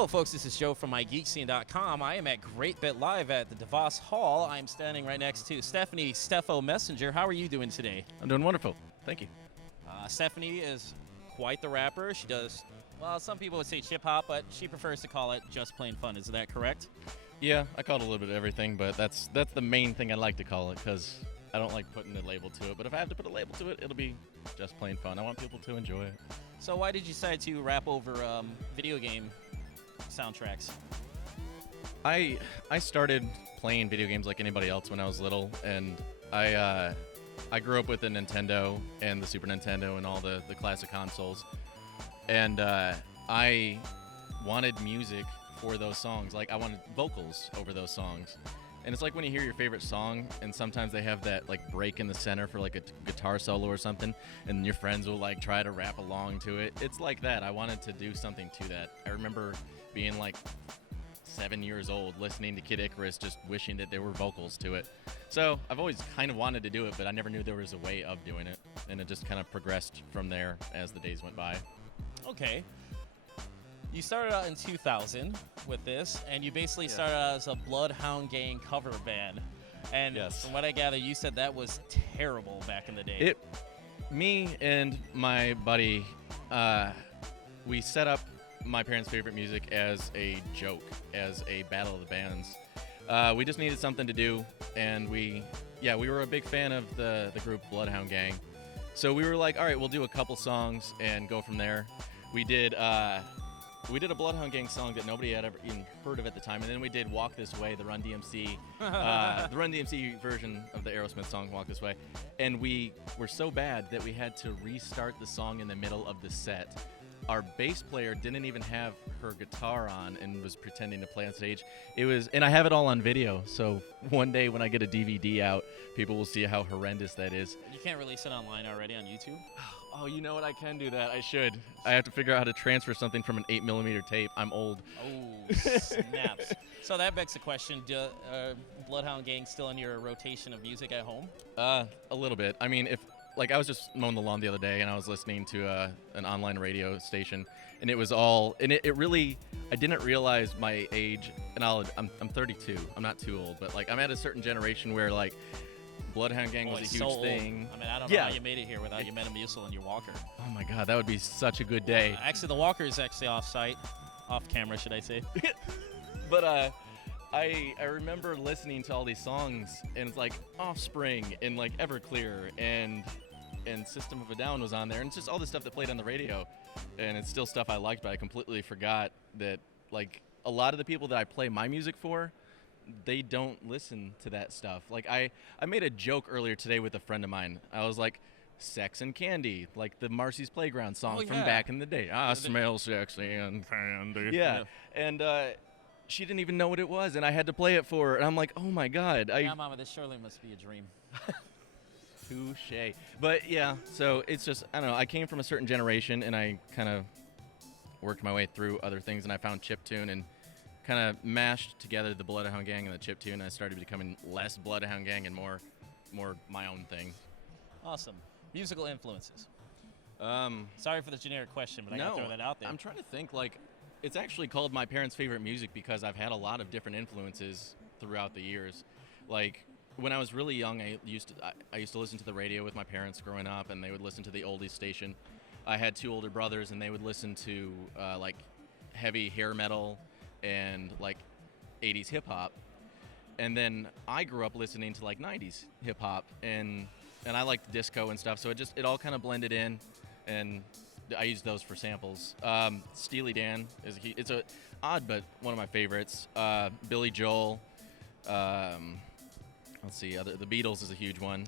Hello, folks. This is Joe from MIGeekScene.com. I am at GR8bit Live at the DeVos Hall. I'm standing right next to Steffeny Steffo Messenger. How are you doing today? I'm doing wonderful. Thank you. Steffeny is quite the rapper. She does, well, some people would say chip hop, but she prefers to call it just plain fun. Is that correct? Yeah, I call it a little bit of everything, but that's the main thing I like to call it because I don't like putting a label to it. But if I have to put a label to it, it'll be just plain fun. I want people to enjoy it. So why did you decide to rap over video game soundtracks? I started playing video games like anybody else when I was little, and I grew up with the Nintendo and the Super Nintendo and all the classic consoles, and I wanted music for those songs. Like, I wanted vocals over those songs. And it's like when you hear your favorite song and sometimes they have that like break in the center for like a guitar solo or something, and your friends will like try to rap along to it. It's like that. I wanted to do something to that. I remember being like 7 years old listening to Kid Icarus, just wishing that there were vocals to it. So I've always kind of wanted to do it, but I never knew there was a way of doing it, and it just kind of progressed from there as the days went by. Okay. You started out in 2000 with this, and you basically started out as a Bloodhound Gang cover band. And Yes. from what I gather, you said that was terrible back in the day. Me and my buddy, we set up my parents' favorite music as a joke, as a battle of the bands. We just needed something to do, and we were a big fan of the group Bloodhound Gang. So we were like, all right, we'll do a couple songs and go from there. We did a Bloodhound Gang song that nobody had ever even heard of at the time, and then we did Walk This Way, the Run DMC, the Run DMC version of the Aerosmith song Walk This Way. And we were so bad that we had to restart the song in the middle of the set. Our bass player didn't even have her guitar on and was pretending to play on stage. And I have it all on video, so one day when I get a DVD out, people will see how horrendous that is. You can't release it online already on YouTube? Oh, you know what? I can do that. I should. I have to figure out how to transfer something from an 8mm tape. I'm old. Oh, snaps. So that begs the question, Bloodhound Gang still in your rotation of music at home? A little bit. I mean, I was just mowing the lawn the other day, and I was listening to an online radio station, and it was all, and it really, I didn't realize my age, and I'm 32. I'm not too old, but like I'm at a certain generation where like Bloodhound Gang was a huge thing. I mean, I don't know how you made it here without your Metamucil and your walker. Oh my God, that would be such a good day. Actually, the walker is actually off-site, off-camera, should I say. But I remember listening to all these songs, and it's like Offspring and like Everclear and System of a Down was on there, and it's just all the stuff that played on the radio, and it's still stuff I liked, but I completely forgot that like a lot of the people that I play my music for, they don't listen to that stuff. Like I made a joke earlier today with a friend of mine. I was like, Sex and Candy, like the Marcy's Playground song from back in the day. I smell sexy and candy. Yeah. And she didn't even know what it was, and I had to play it for her, and I'm like, oh my God. Yeah, Mama, this surely must be a dream. Touche. But yeah, so it's just, I don't know, I came from a certain generation, and I kind of worked my way through other things, and I found chiptune and kind of mashed together the Bloodhound Gang and the chiptune, and I started becoming less Bloodhound Gang and more my own thing. Awesome. Musical influences. Sorry for the generic question, but I gotta throw that out there. I'm trying to think, like, it's actually called my parents' favorite music because I've had a lot of different influences throughout the years. Like, when I was really young, I used to listen to the radio with my parents growing up, and they would listen to the oldies station. I had two older brothers, and they would listen to like heavy hair metal and like 80s hip hop. And then I grew up listening to like 90s hip hop, and I liked disco and stuff. So it all kind of blended in, and I used those for samples. Steely Dan it's a odd but one of my favorites. Billy Joel. Let's see, the Beatles is a huge one.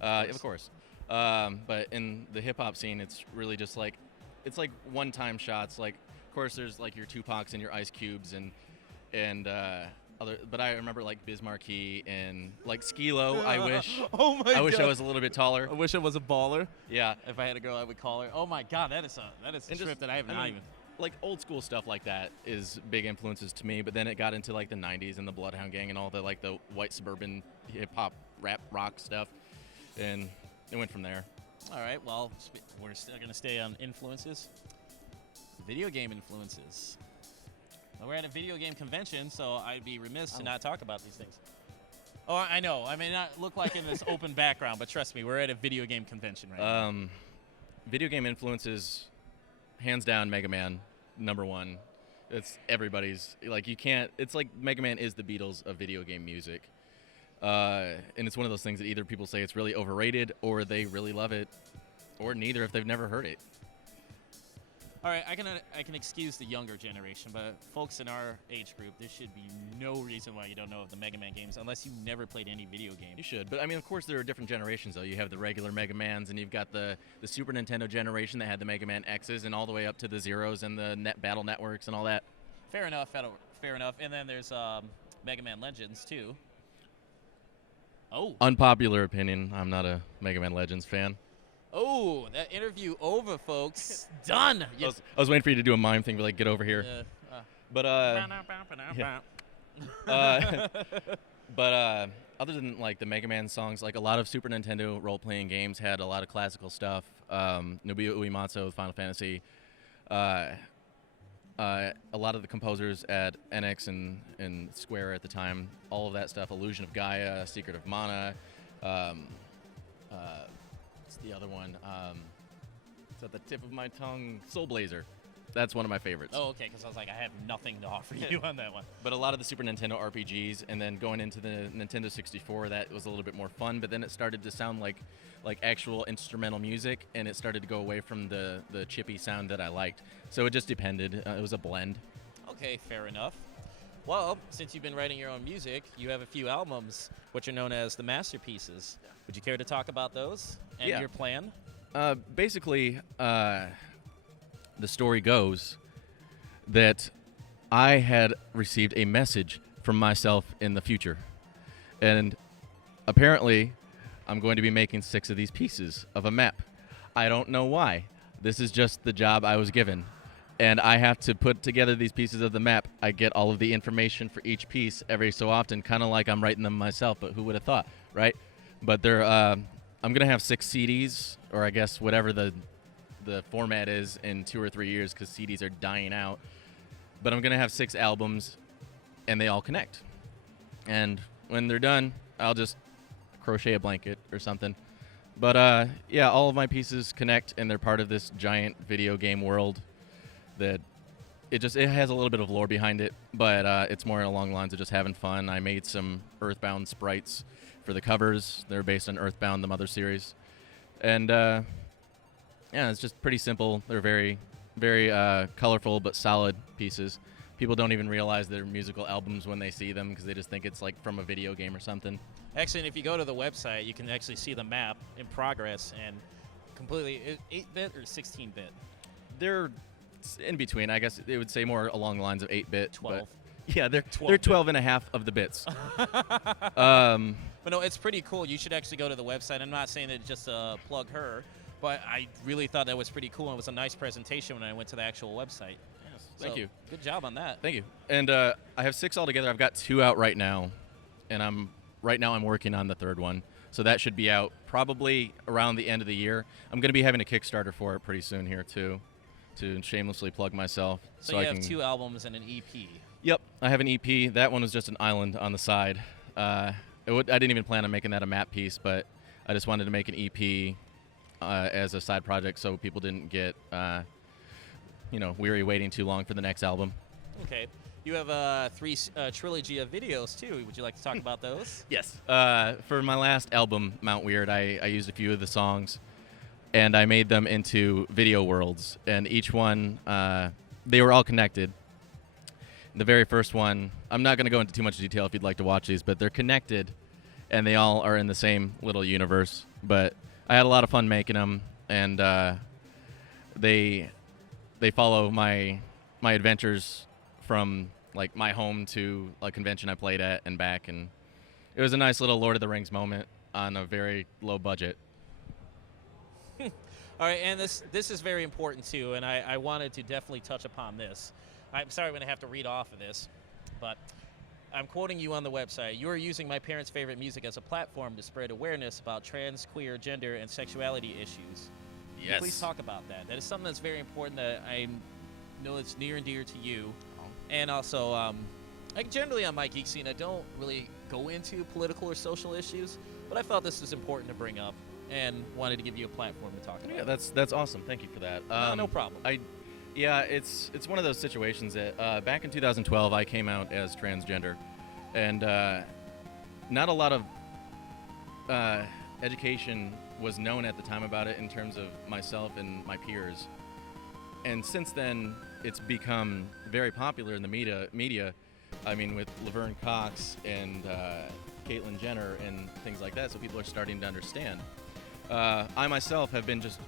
Of course. But in the hip hop scene, it's really just like, it's like one-time shots. Like, of course, there's like your Tupacs and your Ice Cubes and other. But I remember like Biz Markie and like Skee-Lo. I wish. Oh my God. I wish I was a little bit taller. I wish I was a baller. Yeah. If I had a girl, I would call her. Oh my God, that is a trip that I have not even. Like old school stuff like that is big influences to me, but then it got into like the 90s and the Bloodhound Gang and all the like the white suburban hip hop rap rock stuff, and it went from there. All right, well, we're still going to stay on influences. Video game influences. We're at a video game convention, so I'd be remiss to not talk about these things. Oh, I know. I may not look like in this open background, but trust me, we're at a video game convention right now. Video game influences, hands down, Megaman, #1. It's everybody's. Like, you can't. It's like Megaman is the Beatles of video game music. And it's one of those things that either people say it's really overrated or they really love it, or neither if they've never heard it. All right, I can excuse the younger generation, but folks in our age group, there should be no reason why you don't know of the Mega Man games unless you never played any video game. You should, but I mean, of course, there are different generations, though. You have the regular Mega Mans, and you've got the Super Nintendo generation that had the Mega Man X's, and all the way up to the Zeros and the Battle Networks and all that. Fair enough, fair enough. And then there's Mega Man Legends, too. Oh. Unpopular opinion, I'm not a Mega Man Legends fan. Oh, that interview over, folks. Done. I was waiting for you to do a mime thing, but like, get over here. But other than like the Mega Man songs, like a lot of Super Nintendo role-playing games had a lot of classical stuff. Nobuo Uematsu with Final Fantasy. A lot of the composers at NX and Square at the time, all of that stuff. Illusion of Gaia, Secret of Mana. What's the other one? It's at the tip of my tongue. Soul Blazer. That's one of my favorites. Oh, okay, because I was like, I have nothing to offer you on that one. But a lot of the Super Nintendo RPGs, and then going into the Nintendo 64, that was a little bit more fun, but then it started to sound like actual instrumental music, and it started to go away from the chippy sound that I liked. So it just depended. It was a blend. Okay, fair enough. Well, since you've been writing your own music, you have a few albums, which are known as the masterpieces. Would you care to talk about those and your plan? Basically, the story goes that I had received a message from myself in the future. And apparently, I'm going to be making 6 of these pieces of a map. I don't know why. This is just the job I was given. And I have to put together these pieces of the map. I get all of the information for each piece every so often, kind of like I'm writing them myself, but who would have thought, right? But I'm going to have 6 CDs, or I guess whatever the format is in 2 or 3 years, because CDs are dying out. But I'm going to have 6 albums, and they all connect. And when they're done, I'll just crochet a blanket or something. But yeah, all of my pieces connect, and they're part of this giant video game world that it has a little bit of lore behind it, but it's more along the lines of just having fun. I made some Earthbound sprites for the covers. They're based on Earthbound, the Mother series. And yeah, it's just pretty simple. They're very, very colorful but solid pieces. People don't even realize they're musical albums when they see them, because they just think it's like from a video game or something. Actually, and if you go to the website, you can actually see the map in progress, and completely 8-bit or 16-bit? They're in between. I guess it would say more along the lines of 8-bit. 12. Yeah, they're 12 and a half of the bits. But no, it's pretty cool. You should actually go to the website. I'm not saying that just plug her, but I really thought that was pretty cool. It was a nice presentation when I went to the actual website. Yes, thank you. Good job on that. Thank you. And I have 6 altogether. I've got 2 out right now, and I'm working on the 3rd one. So that should be out probably around the end of the year. I'm going to be having a Kickstarter for it pretty soon here too, to shamelessly plug myself. So you have 2 albums and an EP. Yep, I have an EP. That one was just an island on the side. I didn't even plan on making that a map piece, but I just wanted to make an EP as a side project so people didn't get weary waiting too long for the next album. Okay. You have a trilogy of videos, too. Would you like to talk about those? Yes. For my last album, Mount Weird, I used a few of the songs, and I made them into video worlds. And each one, they were all connected. The very first one, I'm not going to go into too much detail if you'd like to watch these, but they're connected, and they all are in the same little universe. But I had a lot of fun making them, and they follow my adventures from like my home to a convention I played at and back, and it was a nice little Lord of the Rings moment on a very low budget. All right, and this is very important too, and I wanted to definitely touch upon this. I'm sorry I'm going to have to read off of this, but I'm quoting you on the website. You are using my parents' favorite music as a platform to spread awareness about trans, queer, gender, and sexuality issues. Yes. Please talk about that. That is something that's very important that I know it's near and dear to you. And also, like generally on my geek scene, I don't really go into political or social issues, but I felt this was important to bring up and wanted to give you a platform to talk about. Yeah, that's awesome. Thank you for that. No problem. Yeah, it's one of those situations that back in 2012 I came out as transgender, and not a lot of education was known at the time about it in terms of myself and my peers. And since then, it's become very popular in the media. I mean, with Laverne Cox and Caitlyn Jenner and things like that, so people are starting to understand. I myself have been just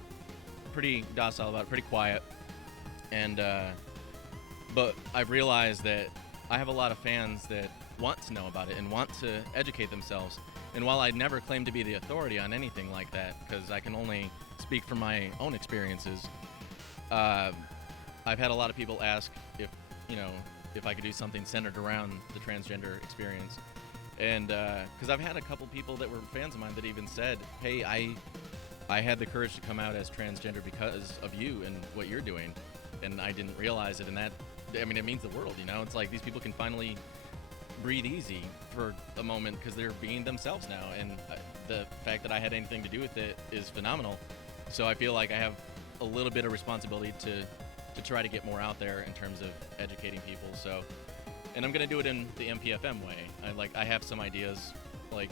pretty docile about it, pretty quiet, and but I've realized that I have a lot of fans that want to know about it and want to educate themselves. And while I never claim to be the authority on anything like that, because I can only speak from my own experiences, I've had a lot of people ask if I could do something centered around the transgender experience. And because I've had a couple people that were fans of mine that even said, hey, I had the courage to come out as transgender because of you and what you're doing, and I didn't realize it. And that, I mean, it means the world, It's like these people can finally breathe easy for a moment because they're being themselves now, and the fact that I had anything to do with it is phenomenal. So I feel like I have a little bit of responsibility to try to get more out there in terms of educating people. So, and I'm gonna do it in the MPFM way. I have some ideas, like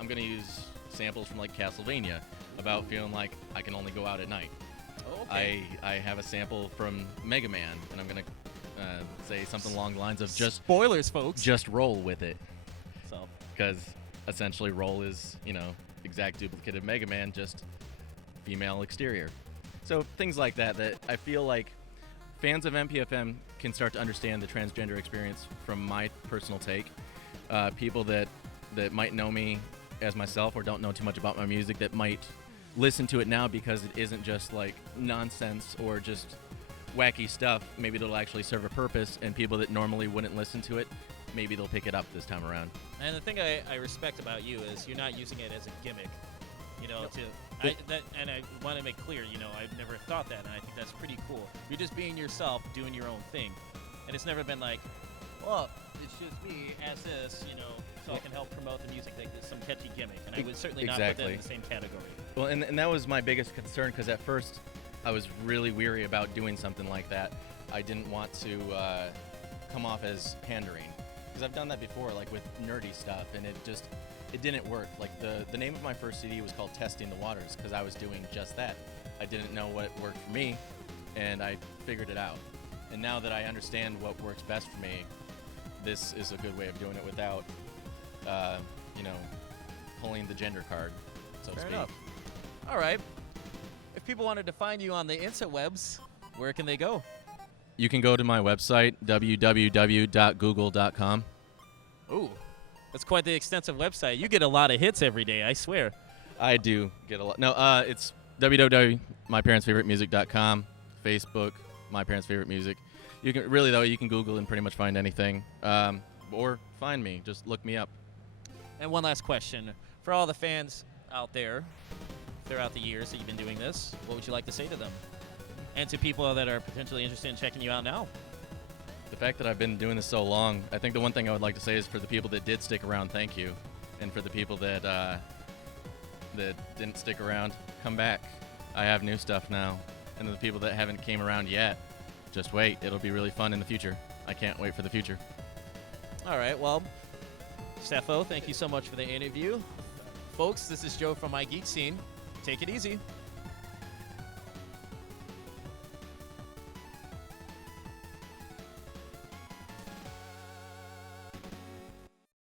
I'm gonna use samples from like Castlevania about feeling like I can only go out at night. Oh, okay. I have a sample from Megaman, and I'm gonna say something along the lines of just spoilers, folks. Just roll with it. So, because essentially roll is exact duplicate of Megaman, just female exterior. So things like that I feel like fans of MPFM can start to understand the transgender experience from my personal take. People that might know me as myself or don't know too much about my music that might listen to it now because it isn't just like nonsense or just wacky stuff. Maybe it'll actually serve a purpose, and people that normally wouldn't listen to it, maybe they'll pick it up this time around. And the thing I respect about you is you're not using it as a gimmick, and I want to make clear, I've never thought that, and I think that's pretty cool. You're just being yourself, doing your own thing, and it's never been like, well, it's just me as this, so I can help promote the music like this, some catchy gimmick, and I would certainly not put that in the same category. Well, and that was my biggest concern, because at first I was really weary about doing something like that. I didn't want to come off as pandering, because I've done that before, like with nerdy stuff, and it didn't work. Like the name of my first CD was called Testing the Waters, because I was doing just that. I didn't know what worked for me, and I figured it out. And now that I understand what works best for me, this is a good way of doing it without, pulling the gender card, so to Fair speak. enough. All right. If people wanted to find you on the interwebs, where can they go? You can go to my website, www.google.com. Ooh, that's quite the extensive website. You get a lot of hits every day, I swear. I do get a lot. No, it's www.myparentsfavoritemusic.com, Facebook, My Parents Favorite Music. You can you can Google and pretty much find anything, or find me. Just look me up. And one last question for all the fans out there throughout the years that you've been doing this. What would you like to say to them, and to people that are potentially interested in checking you out now? The fact that I've been doing this so long, I think the one thing I would like to say is for the people that did stick around, thank you, and for the people that didn't stick around, come back. I have new stuff now, and the people that haven't came around yet, just wait. It'll be really fun in the future. I can't wait for the future. All right, well, Steffo, thank you so much for the interview. Folks, this is Joe from MIGeekScene. Take it easy.